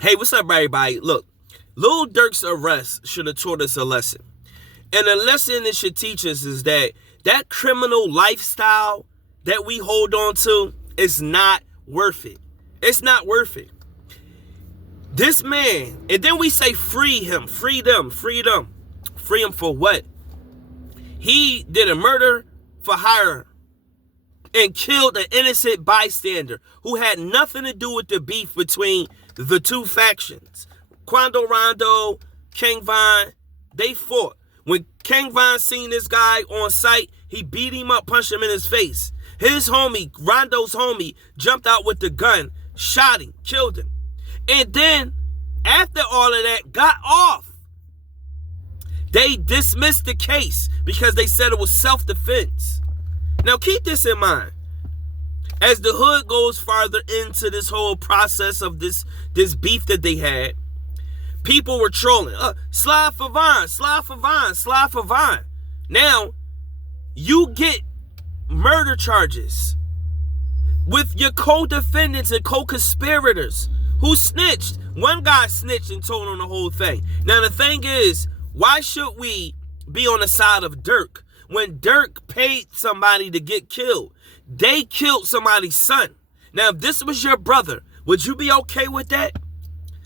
Hey, what's up, everybody? Look, Lil Durk's arrest should have taught us a lesson. And the lesson it should teach us is that criminal lifestyle that we hold on to is not worth it. It's not worth it. This man, and then we say free him, free them, free them. Free him for what? He did a murder for hire and killed an innocent bystander who had nothing to do with the beef between the two factions. Quando Rondo, King Von, they fought. When King Von seen this guy on sight, he beat him up, punched him in his face. His homie, Rondo's homie, jumped out with the gun, shot him, killed him. And then, after all of that, got off. They dismissed the case because they said it was self-defense. Now keep this in mind. As the hood goes farther into this whole process of this beef that they had, people were trolling. Slide for Vine, slide for Vine, slide for Vine. Now, you get murder charges with your co-defendants and co-conspirators who snitched. One guy snitched and told on the whole thing. Now, the thing is, why should we be on the side of Durk? When Durk paid somebody to get killed, they killed somebody's son. Now, if this was your brother, would you be okay with that?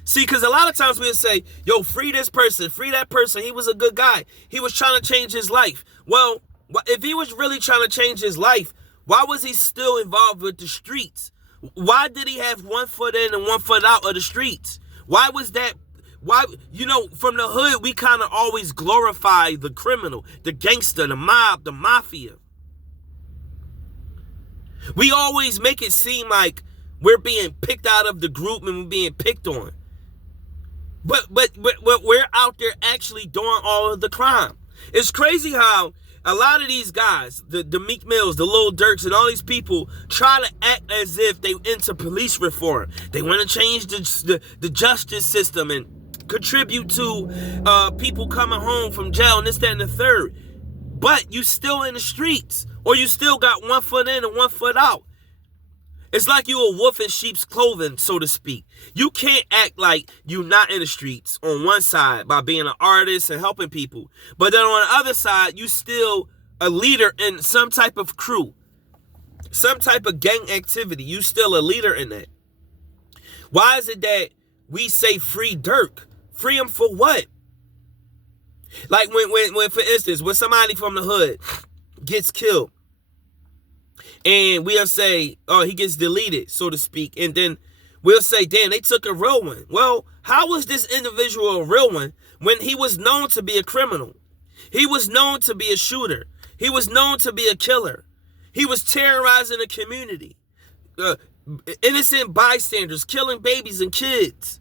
See, because a lot of times we'll say, yo, free this person, free that person. He was a good guy. He was trying to change his life. Well, if he was really trying to change his life, why was he still involved with the streets? Why did he have 1 foot in and 1 foot out of the streets? Why was that? Why, from the hood, we kind of always glorify the criminal, the gangster, the mob, the mafia. We always make it seem like we're being picked out of the group and we're being picked on. But we're out there actually doing all of the crime. It's crazy how a lot of these guys, the Meek Mills, the Lil Durks, and all these people try to act as if they into police reform. They want to change the justice system and contribute to people coming home from jail and this, that, and the third. But you still in the streets, or you still got 1 foot in and 1 foot out. It's like you a wolf in sheep's clothing, so to speak. You can't act like you not in the streets on one side by being an artist and helping people. But then on the other side, you still a leader in some type of crew, some type of gang activity. You still a leader in that. Why is it that we say free Durk? Free him for what? Like when for instance, when somebody from the hood gets killed, and we'll say, oh, he gets deleted, so to speak. And then we'll say, damn, they took a real one. Well, how was this individual a real one when he was known to be a criminal? He was known to be a shooter. He was known to be a killer. He was terrorizing the community. Innocent bystanders, killing babies and kids.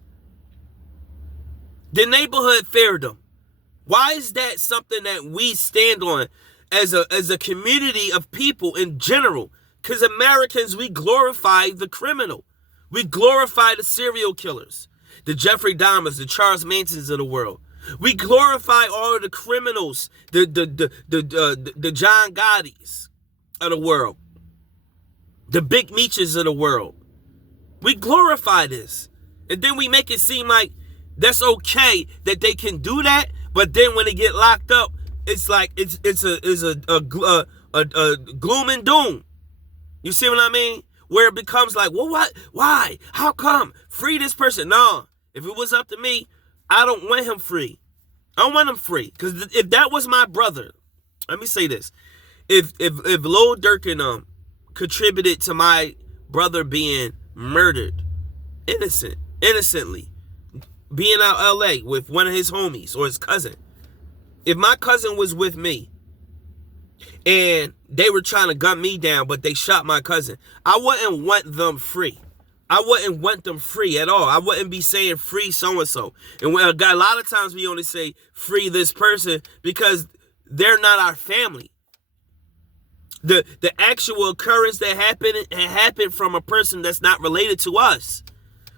The neighborhood feared him. Why is that something that we stand on as a community of people in general? Because Americans, we glorify the criminal. We glorify the serial killers, the Jeffrey Dahmers, the Charles Mansons of the world. We glorify all of the criminals, the John Gottis of the world, the Big Meeches of the world. We glorify this, and then we make it seem like that's okay that they can do that. But then when they get locked up, it's like it's a gloom and doom. You see what I mean? Where it becomes like, well, what? Why? How come? Free this person? No. If it was up to me, I don't want him free. I don't want him free. Because if that was my brother, let me say this. If Lil Durk and contributed to my brother being murdered, innocently, being out LA with one of his homies or his cousin. If my cousin was with me and they were trying to gun me down, but they shot my cousin, I wouldn't want them free. I wouldn't want them free at all. I wouldn't be saying free so-and-so. And a lot of times we only say free this person because they're not our family. The actual occurrence that happened from a person that's not related to us.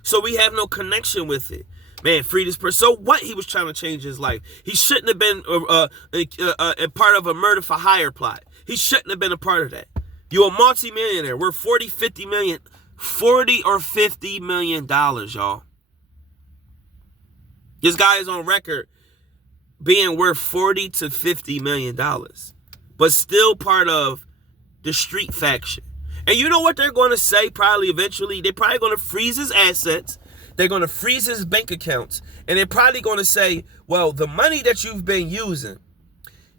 So we have no connection with it. Man, free this person. So what? He was trying to change his life. He shouldn't have been a part of a murder for hire plot. He shouldn't have been a part of that. You're a multi-millionaire. We're 40 or $50 million, y'all. This guy is on record being worth $40 to $50 million, but still part of the street faction. And you know what they're going to say probably eventually? They're probably going to freeze his assets. They're going to freeze his bank accounts. And they're probably going to say, well, the money that you've been using,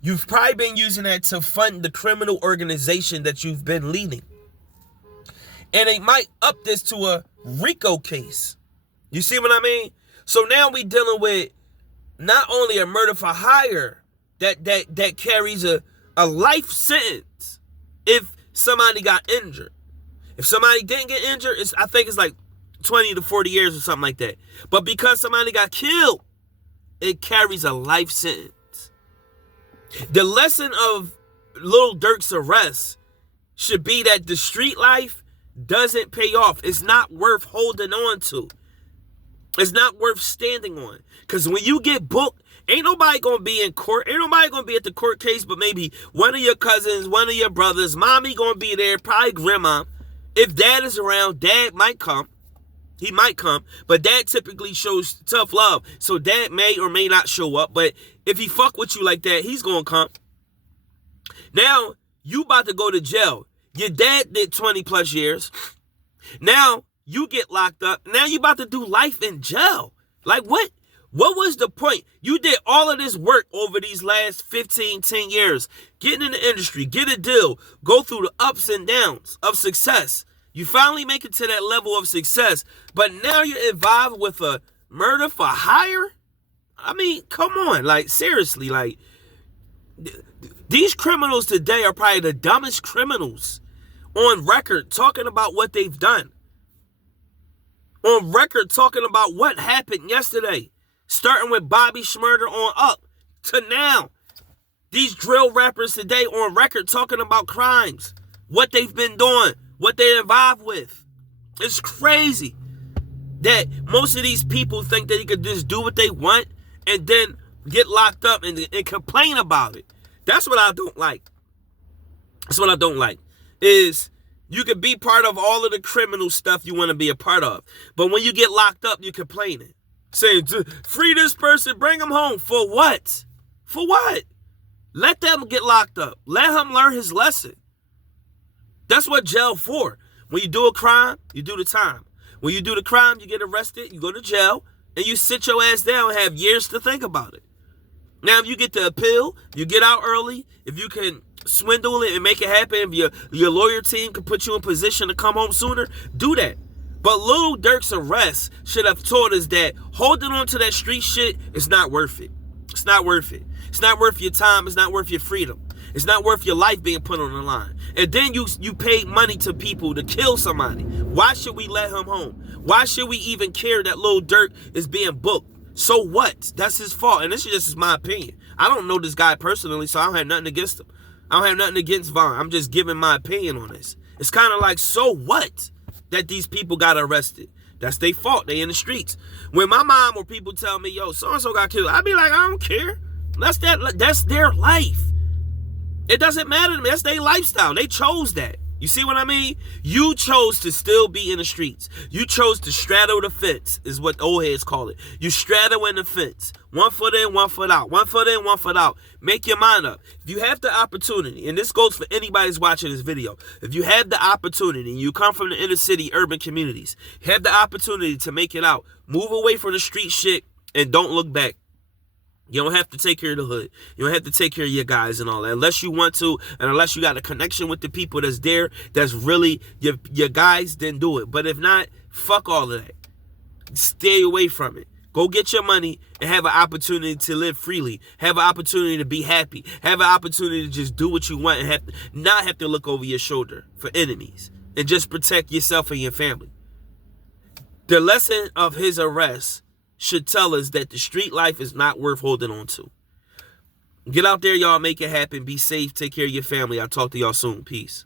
you've probably been using that to fund the criminal organization that you've been leading. And they might up this to a RICO case. You see what I mean? So now we dealing with not only a murder for hire that carries a life sentence if somebody got injured. If somebody didn't get injured, I think it's like 20 to 40 years or something like that. But because somebody got killed, it carries a life sentence. The lesson of Lil Durk's arrest should be that the street life doesn't pay off. It's not worth holding on to. It's not worth standing on. Because when you get booked, ain't nobody going to be in court. Ain't nobody going to be at the court case, but maybe one of your cousins, one of your brothers, mommy going to be there, probably grandma. If dad is around, dad might come. He might come, but dad typically shows tough love. So dad may or may not show up, but if he fuck with you like that, he's going to come. Now, you about to go to jail. Your dad did 20 plus years. Now, you get locked up. Now you about to do life in jail. Like what? What was the point? You did all of this work over these last 15, 10 years. Getting in the industry, get a deal, go through the ups and downs of success. You finally make it to that level of success, but now you're involved with a murder for hire? I mean, come on. Like, seriously, like, these criminals today are probably the dumbest criminals on record talking about what they've done. On record talking about what happened yesterday. Starting with Bobby Shmurda on up to now. These drill rappers today on record talking about crimes. What they've been doing. What they're involved with. It's crazy that most of these people think that they could just do what they want and then get locked up and complain about it. That's what I don't like. That's what I don't like. Is you could be part of all of the criminal stuff you want to be a part of. But when you get locked up, you're complaining. Saying, free this person, bring him home. For what? For what? Let them get locked up. Let him learn his lesson. That's what jail for. When you do a crime, you do the time. When you do the crime, you get arrested, you go to jail, and you sit your ass down and have years to think about it. Now, if you get the appeal, you get out early, if you can swindle it and make it happen, if your lawyer team can put you in position to come home sooner, do that. But Lil Durk's arrest should have taught us that holding on to that street shit is not worth it. It's not worth it. It's not worth your time. It's not worth your freedom. It's not worth your life being put on the line. And then you paid money to people to kill somebody. Why should we let him home? Why should we even care that Lil Durk is being booked? So what? That's his fault. And this is just my opinion. I don't know this guy personally, so I don't have nothing against him. I don't have nothing against Vaughn. I'm just giving my opinion on this. It's kind of like, so what that these people got arrested? That's their fault. They in the streets. When my mom or people tell me, yo, so-and-so got killed, I'd be like, I don't care. That's their life. It doesn't matter to me. That's their lifestyle. They chose that. You see what I mean? You chose to still be in the streets. You chose to straddle the fence, is what old heads call it. You straddle in the fence. 1 foot in, 1 foot out. 1 foot in, 1 foot out. Make your mind up. If you have the opportunity, and this goes for anybody who's watching this video, if you have the opportunity, and you come from the inner city, urban communities, have the opportunity to make it out, move away from the street shit, and don't look back. You don't have to take care of the hood. You don't have to take care of your guys and all that. Unless you want to, and unless you got a connection with the people that's there, that's really your guys, then do it. But if not, fuck all of that. Stay away from it. Go get your money and have an opportunity to live freely. Have an opportunity to be happy. Have an opportunity to just do what you want and not have to look over your shoulder for enemies. And just protect yourself and your family. The lesson of his arrest should tell us that the street life is not worth holding on to. Get out there, y'all. Make it happen. Be safe. Take care of your family. I'll talk to y'all soon. Peace.